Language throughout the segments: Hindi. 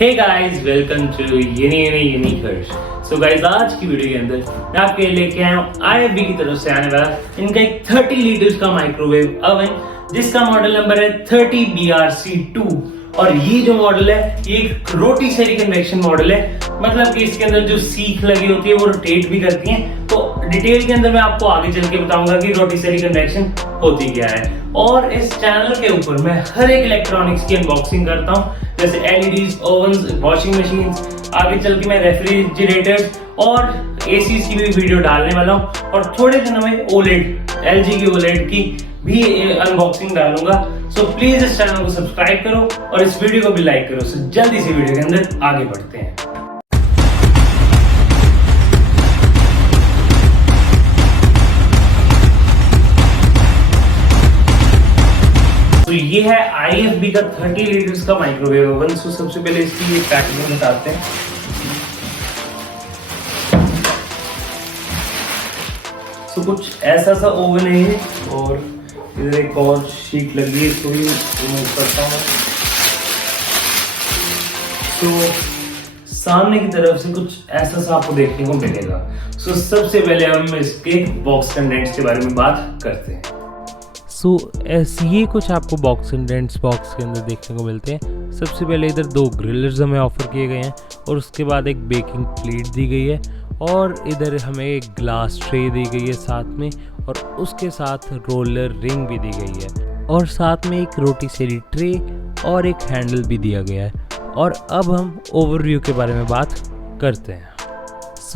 Hey guys, welcome to universe. So guys, आज की वीडियो के अंदर मैं आपके लिए लेके आया हूँ IFB की तरफ से आने वाला इनका एक 30 लीटर्स का माइक्रोवेव ओवन, जिसका मॉडल नंबर है 30BRC2। और ये जो मॉडल है ये एक रोटीसरी कन्वेक्शन मॉडल है, मतलब कि इसके अंदर जो सीख लगी होती है वो रोटेट भी करती है। तो डिटेल के अंदर मैं आपको आगे चल के बताऊंगा कि रोटीसरी कन्वेक्शन होती क्या है। और इस चैनल के ऊपर मैं हर एक इलेक्ट्रॉनिक्स की अनबॉक्सिंग करता हूँ, जैसे LEDs, ओवन्स, वॉशिंग मशीन्स, आगे चल के मैं रेफ्रिजरेटर्स और ACs की भी वीडियो डालने वाला हूँ। और थोड़े दिनों में LG की OLED की भी अनबॉक्सिंग डालूंगा। सो प्लीज इस चैनल को सब्सक्राइब करो और इस वीडियो को भी लाइक करो। सो जल्दी से वीडियो के अंदर आगे बढ़ते हैं। तो ये है IFB का 30 लीटर्स का माइक्रोवेव ओवन। सो सबसे पहले इसकी ये पैकेजिंग बताते हैं। सो कुछ ऐसा सा ओवन है ये, और इधर एक और शीट लगी है, इसको भी रिमूव करता हूँ। तो सामने की तरफ से कुछ ऐसा सा आपको देखने को मिलेगा। सो सबसे पहले हम इसके बॉक्स कंटेंट्स के बारे में बात करते हैं। ये कुछ आपको बॉक्स कंटेंट्स बॉक्स के अंदर देखने को मिलते हैं। सबसे पहले इधर 2 ग्रिलर्स हमें ऑफर किए गए हैं, और उसके बाद एक बेकिंग प्लेट दी गई है, और इधर हमें एक ग्लास ट्रे दी गई है साथ में, और उसके साथ रोलर रिंग भी दी गई है, और साथ में एक रोटीसरी ट्रे और एक हैंडल भी दिया गया है। और अब हम ओवरव्यू के बारे में बात करते हैं।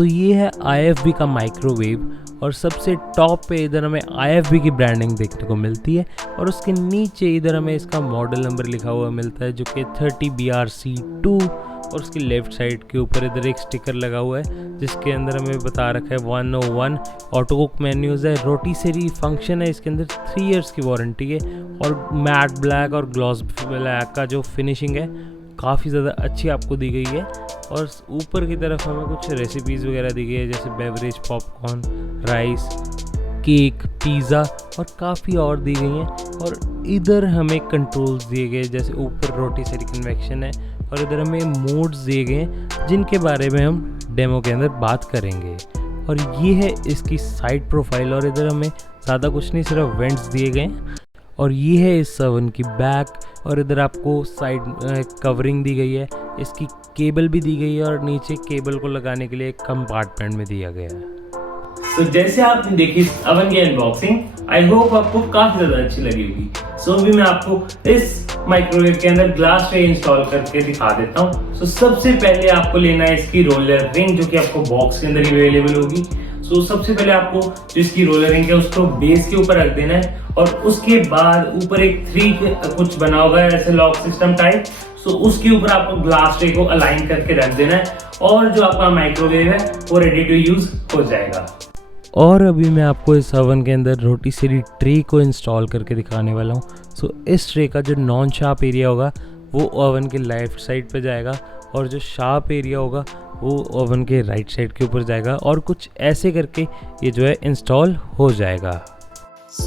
ये है IFB का माइक्रोवेव, और सबसे टॉप पे इधर हमें IFB की ब्रांडिंग देखने को मिलती है, और उसके नीचे इधर हमें इसका मॉडल नंबर लिखा हुआ मिलता है जो कि 30BRC2। और उसकी लेफ्ट साइड के ऊपर इधर एक स्टिकर लगा हुआ है जिसके अंदर हमें बता रखा है 101 ऑटो कुक मेन्यूज़ है, रोटीसरी फंक्शन है, इसके अंदर 3 इयर्स की वारंटी है, और मैट ब्लैक और ग्लॉस ब्लैक का जो फिनिशिंग है काफ़ी ज़्यादा अच्छी आपको दी गई है। और ऊपर की तरफ हमें कुछ रेसिपीज़ वगैरह दी गई है, जैसे beverage, popcorn, rice, cake, pizza और काफ़ी और दी गई हैं। और इधर हमें कंट्रोल्स दिए गए, जैसे ऊपर रोटीसरी कन्वेक्शन है, और इधर हमें मोड्स दिए गए हैं जिनके बारे में हम डेमो के अंदर बात करेंगे। और ये है इसकी साइड प्रोफाइल, और इधर हमें ज़्यादा कुछ नहीं, सिर्फ वेंट्स दिए गए हैं। और ये है इस ओवन की बैक, और इधर आपको साइड कवरिंग दी गई है, इसकी केबल भी दी गई है, और नीचे केबल को लगाने के लिए एक कंपार्टमेंट में दिया गया है। तो जैसे आपने देखी इस ओवन की अनबॉक्सिंग, आई होप आपको काफी ज्यादा अच्छी लगी होगी। सो अभी मैं आपको इस माइक्रोवेव के अंदर ग्लास ट्रे इंस्टॉल करके दिखा देता हूँ। सो सबसे पहले आपको लेना है इसकी रोलर रिंग, जो कि आपको बॉक्स के अंदर ही अवेलेबल होगी। सो सबसे पहले आपको जो इसकी रोलर रिंग है उसको बेस के ऊपर रख देना है, और उसके बाद ऊपर एक 3 कुछ बना होगा ऐसे लॉक सिस्टम टाइप। सो उसके ऊपर आपको ग्लास ट्रे को अलाइन करके रख देना है, और जो आपका माइक्रोवेव है वो रेडी टू यूज हो जाएगा। और अभी मैं आपको इस ओवन के अंदर रोटीसरी ट्रे को इंस्टॉल करके दिखाने वाला हूँ। इस ट्रे का जो नॉन शार्प एरिया होगा वो ओवन के लेफ्ट साइड पे जाएगा, और जो शार्प एरिया होगा वो ओवन के राइट साइड के ऊपर जाएगा, और कुछ ऐसे करके ये जो है इंस्टॉल हो जाएगा।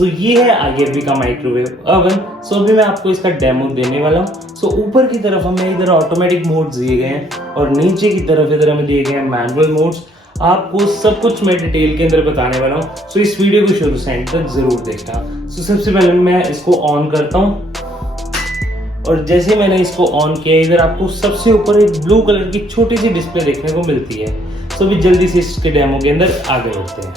ये है IFB का माइक्रोवेव ओवन। अभी मैं आपको इसका डेमो देने वाला हूँ। ऊपर की तरफ हमें इधर ऑटोमेटिक मोड्स दिए गए हैं, और नीचे की तरफ इधर हमें दिए गए हैं मैनुअल मोड्स। आपको सब कुछ मैं डिटेल के अंदर बताने वाला हूँ। इस वीडियो को शुरू से एंड तक जरूर देखना। सबसे पहले मैं इसको ऑन करता हूँ, और जैसे मैंने इसको ऑन किया, इधर आपको सबसे ऊपर एक ब्लू कलर की छोटी सी डिस्प्ले देखने को मिलती है। अभी जल्दी से इसके डेमो के अंदर आगे बढ़ते हैं।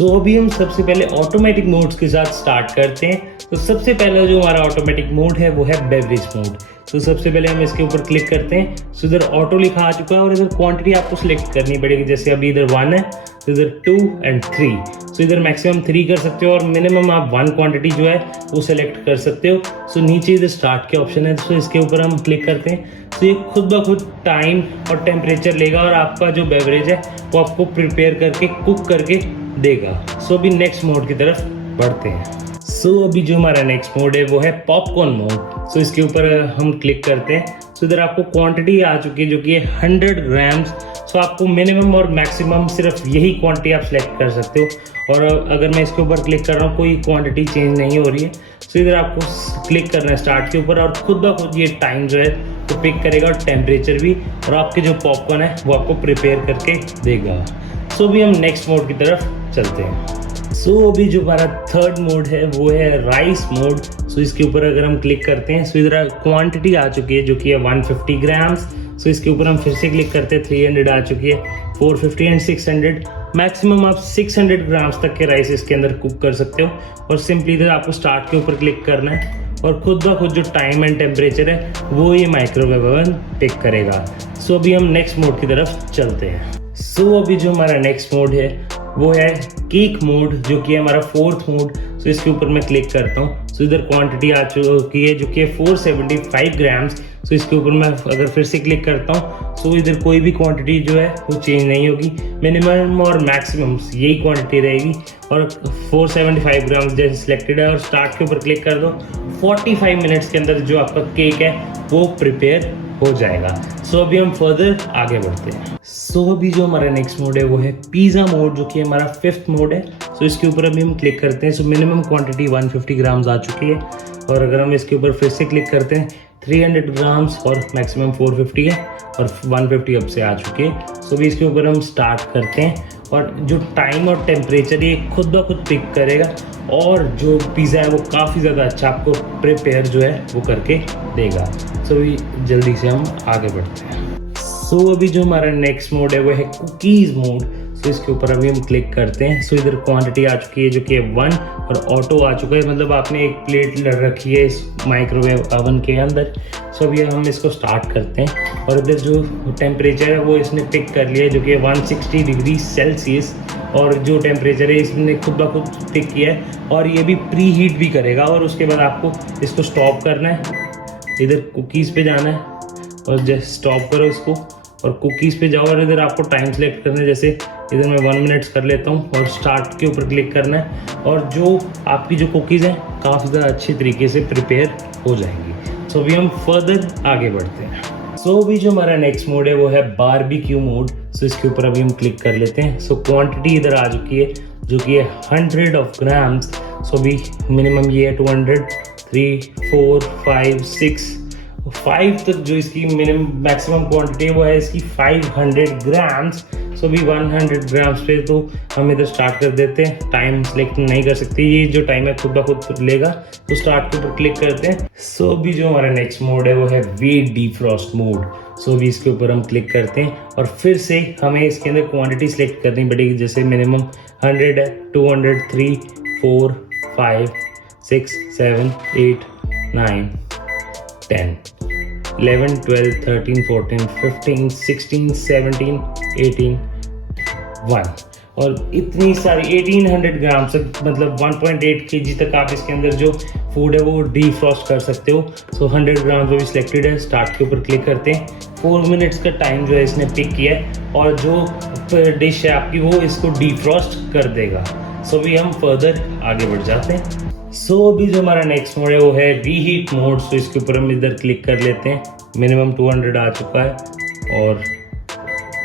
अभी हम सबसे पहले ऑटोमेटिक मोड्स के साथ स्टार्ट करते हैं। तो सबसे पहला जो हमारा ऑटोमेटिक मोड है वो है बेवरेज मोड। सबसे पहले हम इसके ऊपर क्लिक करते हैं। इधर ऑटो लिखा आ चुका है, और इधर क्वांटिटी आपको सिलेक्ट करनी पड़ेगी। जैसे अभी इधर 1 है, तो इधर 2 एंड 3। इधर मैक्सिमम 3 कर सकते हो, और मिनिमम आप 1 क्वांटिटी जो है वो सिलेक्ट कर सकते हो। नीचे इधर स्टार्ट के ऑप्शन है, तो इसके ऊपर हम क्लिक करते हैं। ये खुद ब खुद टाइम और टेम्परेचर लेगा, और आपका जो बेवरेज है वो आपको प्रिपेयर करके कुक करके देगा। अभी नेक्स्ट मोड की तरफ बढ़ते हैं। अभी जो हमारा नेक्स्ट मोड है वो है पॉपकॉर्न मोड। इसके ऊपर हम क्लिक करते हैं। इधर आपको क्वांटिटी आ चुकी है जो कि 100 ग्राम्स। आपको मिनिमम और मैक्सिमम सिर्फ यही क्वांटिटी आप सिलेक्ट कर सकते हो, और अगर मैं इसके ऊपर क्लिक कर रहा हूँ कोई क्वांटिटी चेंज नहीं हो रही है। इधर आपको क्लिक करना है स्टार्ट के ऊपर, और खुद ब खुद ये टाइम जो है को पिक करेगा और टेम्परेचर भी, और आपके जो पॉपकॉर्न है वो आपको प्रिपेयर करके देगा। सो अभी हम नेक्स्ट मोड की तरफ चलते हैं। सो अभी जो हमारा थर्ड मोड है वो है राइस मोड। सो इसके ऊपर अगर हम क्लिक करते हैं, सो इधर क्वांटिटी आ चुकी है जो कि है 150 ग्राम्स। सो इसके ऊपर हम फिर से क्लिक करते हैं, 300 आ चुकी है, 450 एंड 600। मैक्सिमम आप 600 ग्राम्स तक के राइस इसके अंदर कुक कर सकते हो। और सिंपली इधर आपको स्टार्ट के ऊपर क्लिक करना है और खुद ब खुद जो टाइम एंड टेम्परेचर है वो ये माइक्रोवेव ओवन पिक करेगा। सो अभी हम नेक्स्ट मोड की तरफ चलते हैं। सो अभी जो हमारा नेक्स्ट मोड है वो है केक मोड, जो कि है हमारा फोर्थ मोड। सो इसके ऊपर मैं क्लिक करता हूँ। सो इधर क्वांटिटी आ चुकी है जो कि है 475 ग्राम्स। सो इसके ऊपर मैं अगर फिर से क्लिक करता हूँ, सो इधर कोई भी क्वांटिटी जो है वो चेंज नहीं होगी, मिनिमम और मैक्सिमम यही क्वांटिटी रहेगी। और 475 ग्राम्स जैसे सिलेक्टेड है और स्टार्ट के ऊपर क्लिक कर दो। 45 मिनट्स के अंदर जो आपका केक है वो प्रिपेयर हो जाएगा। सो अभी हम फर्दर आगे बढ़ते हैं। सो अभी जो हमारा नेक्स्ट मोड है वो है पिज़्ज़ा मोड, जो कि हमारा फिफ्थ मोड है। सो इसके ऊपर अभी हम क्लिक करते हैं। सो मिनिमम क्वांटिटी 150 ग्राम्स आ चुकी है, और अगर हम इसके ऊपर फिर से क्लिक करते हैं 300 ग्राम्स और मैक्सिमम 450 है और 150 अब से आ चुकी है। सो अभी इसके ऊपर हम स्टार्ट करते हैं और जो टाइम और टेम्परेचर ये खुद ब खुद पिक करेगा, और जो पिज़्ज़ा है वो काफ़ी ज़्यादा अच्छा आपको प्रिपेयर जो है वो करके देगा। सो अभी जल्दी से हम आगे बढ़ते हैं। सो अभी जो हमारा नेक्स्ट मोड है वो है कुकीज़ मोड। सो इसके ऊपर अभी हम क्लिक करते हैं। सो इधर क्वांटिटी आ चुकी है जो कि 1, और ऑटो आ चुका है, मतलब आपने एक प्लेट रखी है इस माइक्रोवेव ओवन के अंदर। सो अभी हम इसको स्टार्ट करते हैं, और इधर जो टेम्परेचर है वो इसने पिक कर लिया है जो कि 160 डिग्री सेल्सियस, और जो टेम्परेचर है इसने खुद ब खुद पिक किया है, और ये भी प्री हीट भी करेगा। और उसके बाद आपको इसको स्टॉप करना है, इधर कुकीज़ पे जाना है और जैसे स्टॉप करो इसको और कुकीज़ पे जाओ, और इधर आपको टाइम सेलेक्ट करना है। जैसे इधर मैं 1 मिनट्स कर लेता हूँ और स्टार्ट के ऊपर क्लिक करना है, और जो आपकी जो कुकीज़ हैं काफ़ी ज़्यादा अच्छी तरीके से प्रिपेयर हो जाएंगी। सो अभी हम फर्दर आगे बढ़ते हैं। सो अभी जो हमारा नेक्स्ट मोड है वो है बारबेक्यू मोड। सो इसके ऊपर अभी हम क्लिक कर लेते हैं। सो क्वांटिटी इधर आ चुकी है जो कि है 100 ग्राम्स। सो अभी मिनिमम ये है 200, 3, 4, 5, 6, 5 तक जो इसकी मिनिमम मैक्सिमम क्वांटिटी है वो है इसकी 500 ग्राम्स। सो अभी 100 ग्राम्स पे तो हम इधर स्टार्ट कर देते हैं। टाइम सेलेक्ट नहीं कर सकते, ये जो टाइम है खुद ब खुद लेगा। तो स्टार्ट के ऊपर क्लिक करते हैं। सो अभी जो हमारा नेक्स्ट मोड है वो है वेट डिफ्रॉस्ट मोड। सो अभी इसके ऊपर हम क्लिक करते हैं, और फिर से हमें इसके अंदर क्वांटिटी सेलेक्ट करनी पड़ेगी। जैसे मिनिमम 100 है, 200, 3, 4, 5, 6, 7, 8, 9, 10, 11, 12, 13, 14, 15, 16, 17, 18, 1, और इतनी सारी 1800 ग्राम तक, मतलब 1.8 kg तक आप इसके अंदर जो फूड है वो डीफ्रॉस्ट कर सकते हो। सो 100 ग्राम जो भी सिलेक्टेड है, स्टार्ट के ऊपर क्लिक करते हैं। 4 मिनट्स का टाइम जो है इसने पिक किया है, और जो डिश है आपकी वो इसको डीफ्रॉस्ट कर देगा। सो अभी हम फर्दर आगे बढ़ जाते हैं। सो अभी जो हमारा नेक्स्ट मोड है वो है रीहीट मोड। सो इसके ऊपर हम इधर क्लिक कर लेते हैं। मिनिमम 200 आ चुका है, और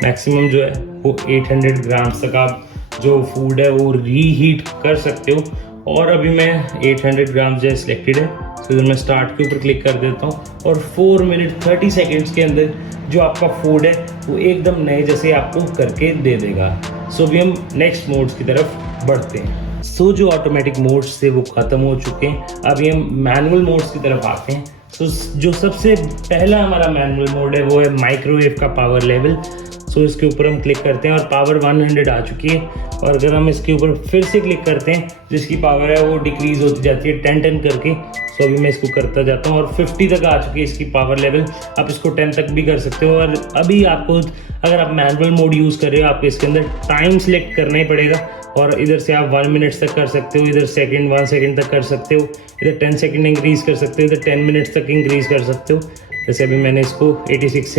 मैक्सिमम जो है वो 800 ग्राम्स तक आप जो फूड है वो रीहीट कर सकते हो। और अभी मैं 800 ग्राम जो है सिलेक्टेड है, तो इधर मैं स्टार्ट के ऊपर क्लिक कर देता हूँ, और 4 मिनट 30 सेकेंड्स के अंदर जो आपका फूड है वो एकदम नए जैसे आपको करके दे देगा। सो अभी हम नेक्स्ट मोड्स की तरफ बढ़ते हैं। सो जो ऑटोमेटिक मोड्स थे वो ख़त्म हो चुके हैं, अभी हम मैनुअल मोड्स की तरफ आते हैं। सो जो सबसे पहला हमारा मैनुअल मोड है वो है माइक्रोवेव का पावर लेवल। सो इसके ऊपर हम क्लिक करते हैं और पावर 100 आ चुकी है, और अगर हम इसके ऊपर फिर से क्लिक करते हैं जिसकी पावर है वो डिक्रीज होती जाती है 10 करके। सो अभी मैं इसको करता जाता हूँ और 50 तक आ चुकी है इसकी पावर लेवल। आप इसको 10 तक भी कर सकते हो, और अभी आपको अगर आप मैनुअल मोड यूज़ कर रहे हो आपको इसके अंदर टाइम सेलेक्ट करना ही पड़ेगा, और इधर से आप 1 मिनट तक कर सकते हो, इधर सेकंड 1 सेकंड तक कर सकते हो, इधर 10 सेकंड इंक्रीज कर सकते हो, इधर 10 मिनट्स तक इंक्रीज कर सकते हो। जैसे अभी मैंने इसको 86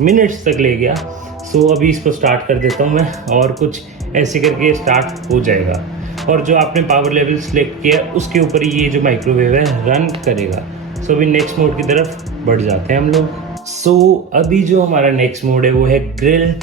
मिनट्स तक ले गया। सो अभी इसको स्टार्ट कर देता हूँ मैं, और कुछ ऐसे करके स्टार्ट हो जाएगा, और जो आपने पावर लेवल सेलेक्ट किया उसके ऊपर ये जो माइक्रोवेव है रन करेगा। सो अभी नेक्स्ट मोड की तरफ बढ़ जाते हैं हम लोग। सो अभी जो हमारा नेक्स्ट मोड है वो है ग्रिल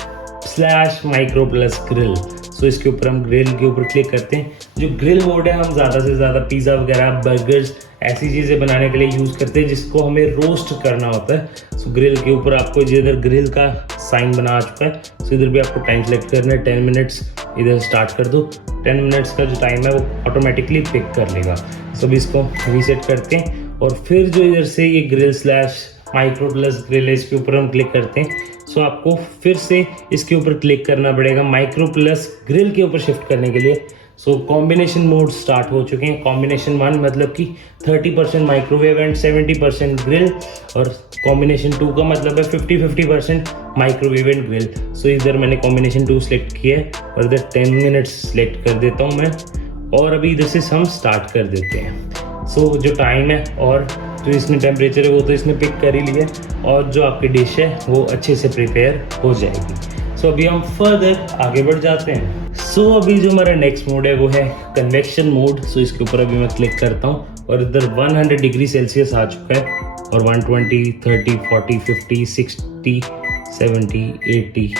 / माइक्रो प्लस ग्रिल। सो इसके ऊपर हम ग्रिल के ऊपर क्लिक करते हैं। जो ग्रिल मोड है हम ज़्यादा से ज़्यादा पिज़्ज़ा वगैरह, बर्गर्स, ऐसी चीज़ें बनाने के लिए यूज़ करते हैं जिसको हमें रोस्ट करना होता है। सो ग्रिल के ऊपर आपको जिधर ग्रिल का साइन बना आ चुका है, सो इधर भी आपको टाइम सेलेक्ट करना है। 10 मिनट्स इधर स्टार्ट कर दो। 10 मिनट्स का जो टाइम है वो ऑटोमेटिकली पिक कर लेगा। सो अभी इसको रीसेट करते हैं और फिर जो इधर से ये grill slash micro plus grill है इसके ऊपर हम क्लिक करते हैं। सो आपको फिर से इसके ऊपर क्लिक करना पड़ेगा माइक्रो प्लस ग्रिल के ऊपर शिफ्ट करने के लिए। सो कॉम्बिनेशन मोड स्टार्ट हो चुके हैं। कॉम्बिनेशन 1 मतलब कि 30% माइक्रोवेव एंड 70% ग्रिल, और कॉम्बिनेशन 2 का मतलब है 50-50% माइक्रोवेव एंड ग्रिल। सो इधर मैंने कॉम्बिनेशन 2 सेलेक्ट किया है और इधर 10 मिनट्स सेलेक्ट कर देता हूँ मैं, और अभी इधर से हम स्टार्ट कर देते हैं। सो जो टाइम है और जो इसमें टेम्परेचर है वो तो इसने पिक कर ही लिया, और जो आपकी डिश है वो अच्छे से प्रिपेयर हो जाएगी। सो अभी हम फर्दर आगे बढ़ जाते हैं। सो अभी जो हमारा नेक्स्ट मोड है वो है कन्वेक्शन मोड। सो इसके ऊपर अभी मैं क्लिक करता हूँ और इधर 100 डिग्री सेल्सियस आ चुका है, और 120, 30, 40, 50, 60, 70, 80,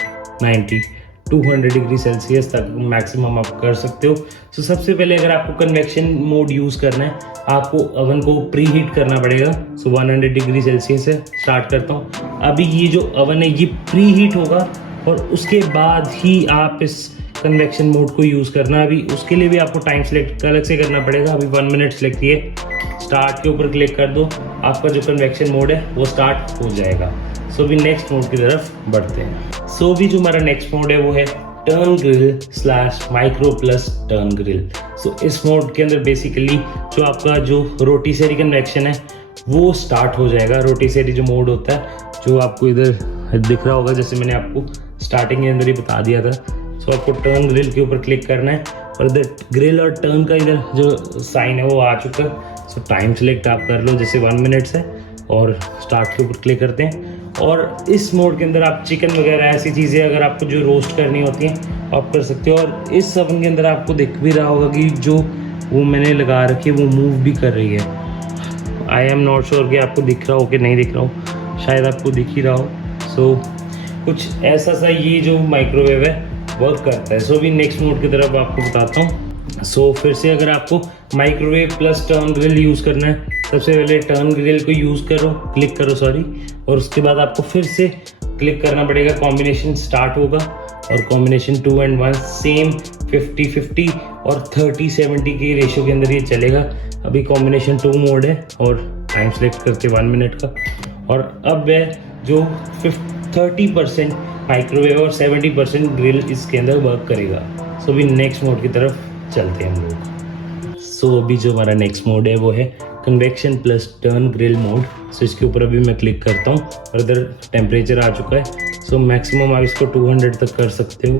90, 200 डिग्री सेल्सियस तक मैक्सिमम आप कर सकते हो। सो सबसे पहले अगर आपको कन्वेक्शन मोड यूज़ करना है, आपको ओवन को प्री हीट करना पड़ेगा। सो 100 डिग्री सेल्सियस से स्टार्ट करता हूँ। अभी ये जो ओवन है ये प्री हीट होगा और उसके बाद ही आप इस कन्वेक्शन मोड को यूज़ करना। अभी उसके लिए भी आपको टाइम सेलेक्ट अलग से करना पड़ेगा। अभी 1 मिनट सेलेक्ट किए, स्टार्ट के ऊपर क्लिक कर दो, आपका जो कन्वेक्शन मोड है वो स्टार्ट हो जाएगा। सो अभी नेक्स्ट मोड की तरफ बढ़ते हैं। सो अभी जो हमारा नेक्स्ट मोड है वो है turn grill slash micro plus turn grill. So इस मोड के अंदर बेसिकली जो आपका जो रोटीसेरी कन्वेक्शन है वो स्टार्ट हो जाएगा। रोटीसेरी जो मोड होता है जो आपको इधर दिख रहा होगा, जैसे मैंने आपको स्टार्टिंग के अंदर ही बता दिया था। सो आपको टर्न ग्रिल के ऊपर क्लिक करना है और इधर ग्रिल और टर्न का इधर जो साइन है वो आ चुका है। सो टाइम सेलेक्ट आप कर लो, जैसे 1 मिनट्स है, और स्टार्ट के ऊपर क्लिक करते हैं। और इस मोड के अंदर आप चिकन वगैरह ऐसी चीज़ें अगर आपको जो रोस्ट करनी होती हैं आप कर सकते हो। और इस ओवन के अंदर आपको दिख भी रहा होगा कि जो वो मैंने लगा रखी है वो मूव भी कर रही है। आई एम नॉट श्योर कि आपको दिख रहा हो कि नहीं दिख रहा हो, शायद आपको दिख ही रहा हो। सो कुछ ऐसा सा ये जो माइक्रोवेव है वर्क करता है। सो अभी नेक्स्ट मोड की तरफ आपको बताता हूँ। सो फिर से अगर आपको microwave plus turn grill use करना है, सबसे पहले टर्न ग्रिल को यूज़ करो, क्लिक करो सॉरी, और उसके बाद आपको फिर से क्लिक करना पड़ेगा। कॉम्बिनेशन स्टार्ट होगा और कॉम्बिनेशन 2 and 1 सेम 50-50 और 30-70 के रेशियो के अंदर ये चलेगा। अभी कॉम्बिनेशन 2 मोड है और टाइम सेलेक्ट करके 1 मिनट का, और अब है जो 30% माइक्रोवेव और 70% ग्रिल इसके अंदर वर्क करेगा। सो अभी नेक्स्ट मोड की तरफ चलते हैं हम लोग। सो अभी जो हमारा नेक्स्ट मोड है वो है convection plus turn grill mode. So इसके ऊपर अभी मैं क्लिक करता हूँ और इधर टेम्परेचर आ चुका है। सो मैक्सिमम आप इसको 200 तक कर सकते हो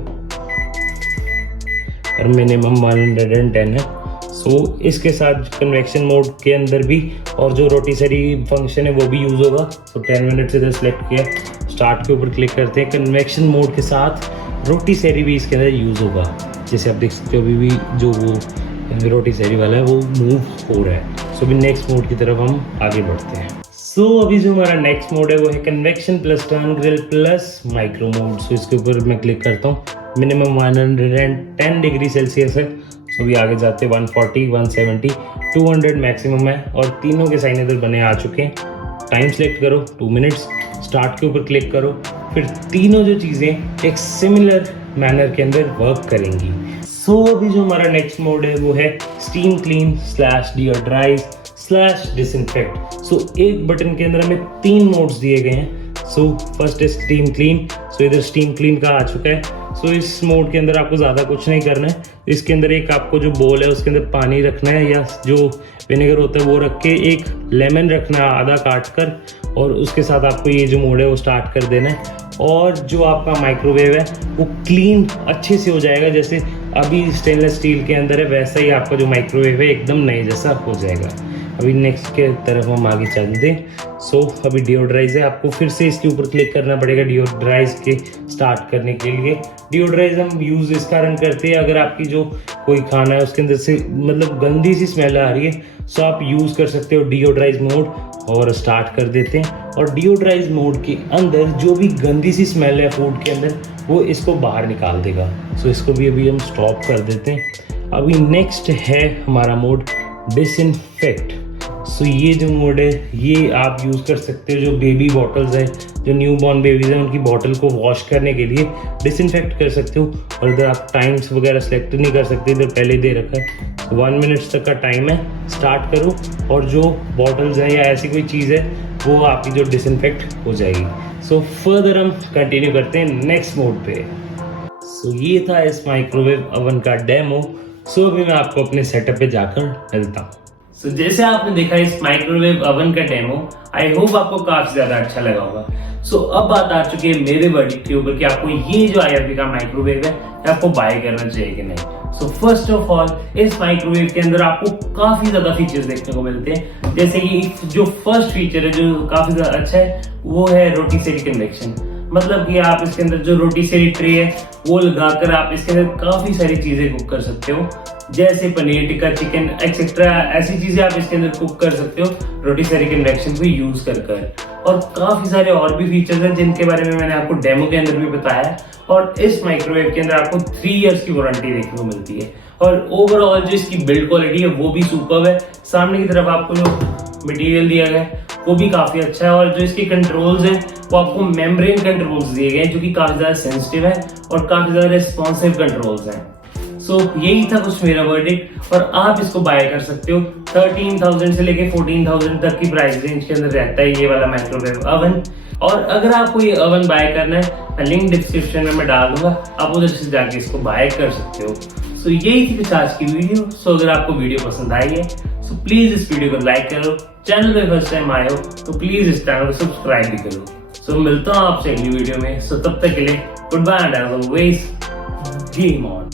और मिनिमम 110 है। सो इसके साथ कन्वेक्शन मोड के अंदर भी और जो रोटीसेरी फंक्शन है वो भी यूज़ होगा। तो 10 मिनट से इधर सेलेक्ट किया, स्टार्ट के ऊपर क्लिक करते हैं। कन्वेक्शन मोड के साथ रोटीसेरी भी इसके अंदर यूज़ होगा। जैसे आप देख सकते हो अभी भी जो वो रोटीसेरी वाला है वो मूव हो रहा है। सो अभी नेक्स्ट मोड की तरफ हम आगे बढ़ते हैं। सो अभी जो हमारा नेक्स्ट मोड है वो है convection plus turn grill plus micro mode. So इसके ऊपर मैं क्लिक करता हूँ। मिनिमम 110 डिग्री सेल्सियस है। सो अभी आगे जाते हैं 140, 170, 200 मैक्सिमम है, और तीनों के साइन इधर बने आ चुके हैं। टाइम सेलेक्ट करो 2 मिनट्स, स्टार्ट के ऊपर क्लिक करो, फिर तीनों जो चीज़ें एक सिमिलर मैनर के अंदर वर्क करेंगी। सो अभी जो हमारा नेक्स्ट मोड है वो है steam clean slash deodorise slash disinfect. So एक बटन के अंदर हमें 3 मोड्स दिए गए हैं। सो फर्स्ट है स्टीम क्लीन। सो इधर स्टीम क्लीन का आ चुका है। सो इस मोड के अंदर आपको ज़्यादा कुछ नहीं करना है। इसके अंदर एक आपको जो बोल है उसके अंदर पानी रखना है, या जो विनेगर होता है वो रख के एक लेमन रखना है आधा काट कर, और उसके साथ आपको ये जो मोड है वो स्टार्ट कर देना है। और जो आपका माइक्रोवेव है वो क्लीन अच्छे से हो जाएगा। जैसे अभी स्टेनलेस स्टील के अंदर है वैसा ही आपका जो माइक्रोवेव है एकदम नए जैसा हो जाएगा। अभी नेक्स्ट के तरफ हम आगे चलते हैं। सो अभी डिओड्राइज है, आपको फिर से इसके ऊपर क्लिक करना पड़ेगा डिओड्राइज के स्टार्ट करने के लिए। डिओड्राइज हम यूज़ इस कारण करते हैं अगर आपकी जो कोई खाना है उसके अंदर से मतलब गंदी सी स्मेल आ रही है, सो आप यूज़ कर सकते हो डिओड्राइज मोड, और स्टार्ट कर देते हैं। और डिओड्राइज मोड के अंदर जो भी गंदी सी स्मेल है फूड के अंदर वो इसको बाहर निकाल देगा। सो इसको भी अभी हम स्टॉप कर देते हैं। अभी नेक्स्ट है हमारा मोड डिसइंफेक्ट। सो ये जो मोड है ये आप यूज़ कर सकते हो जो बेबी बॉटल्स हैं, जो न्यू बॉर्न बेबीज हैं, उनकी बॉटल को वॉश करने के लिए डिसइंफेक्ट कर सकते हो। और इधर आप टाइम्स वगैरह सेलेक्ट नहीं कर सकते, इधर पहले दे रखा है 1 मिनट तक का टाइम है। स्टार्ट करो और जो बॉटल्स हैं या ऐसी कोई चीज़ है वो आपकी जो डिसइंफेक्ट हो जाएगी। सो फर्दर हम कंटिन्यू करते हैं नेक्स्ट मोड पे। सो ये था इस माइक्रोवेव ओवन का डेमो। सो अभी मैं आपको अपने सेटअप पे जाकर मिलता हूँ। सो जैसे आपने देखा इस माइक्रोवेव ओवन का डेमो, आई होप आपको काफी ज्यादा अच्छा लगा होगा। सो अब बात आ चुकी है मेरे वर्डिक्ट के ऊपर कि आपको ये जो IFB का माइक्रोवेव है आपको बाय करना चाहिए कि नहीं। सो फर्स्ट ऑफ ऑल इस माइक्रोवेव के अंदर आपको काफी ज्यादा फीचर्स देखने को मिलते हैं। जैसे कि जो फर्स्ट फीचर है जो काफी ज्यादा अच्छा है वो है रोटीसेरी कन्वेक्शन। मतलब कि आप इसके अंदर जो रोटीसेरी ट्रे है वो लगाकर आप इसके अंदर काफी सारी चीजें कुक कर सकते हो, जैसे पनीर टिक्का, चिकन एक्सेट्रा, ऐसी चीजें आप इसके अंदर कुक कर सकते हो रोटीसेरी कन्वेक्शन को यूज कर। और काफी सारे और भी फीचर्स हैं जिनके बारे में मैंने आपको डेमो के अंदर भी बताया। और इस माइक्रोवेव के अंदर आपको 3 इयर्स की वारंटी देखने को मिलती है। और ओवरऑल जो इसकी बिल्ड क्वालिटी है वो भी सुपर्ब है। सामने की तरफ आपको जो मटेरियल दिया गया है वो भी काफी अच्छा है। और जो इसके कंट्रोल्स हैं वो आपको मेम्ब्रेन कंट्रोल्स दिए गए हैं जो कि काफी ज्यादा सेंसिटिव है और काफी ज्यादा रिस्पॉन्सिव कंट्रोल्स हैं। सो यही था कुछ मेरा वर्डिक्ट। और आप इसको बाय कर सकते हो 13,000 से लेके 14,000 तक की प्राइस रेंज के अंदर रहता है ये वाला माइक्रोवेव ओवन। और अगर आपको ये ओवन बाय करना है मैं लिंक डिस्क्रिप्शन में मैं डाल दूंगा, आप उधर से जाके इसको बाय कर सकते हो। सो यही थी कुछ आज की वीडियो। सो अगर आपको वीडियो पसंद आई है तो प्लीज इस वीडियो को लाइक करो, चैनल पे फर्स्ट टाइम आए हो तो प्लीज इस चैनल को सब्सक्राइब भी करो। सो मिलता हूँ आपसे अगली वीडियो में। सो तब तक के लिए goodbye and as always game on.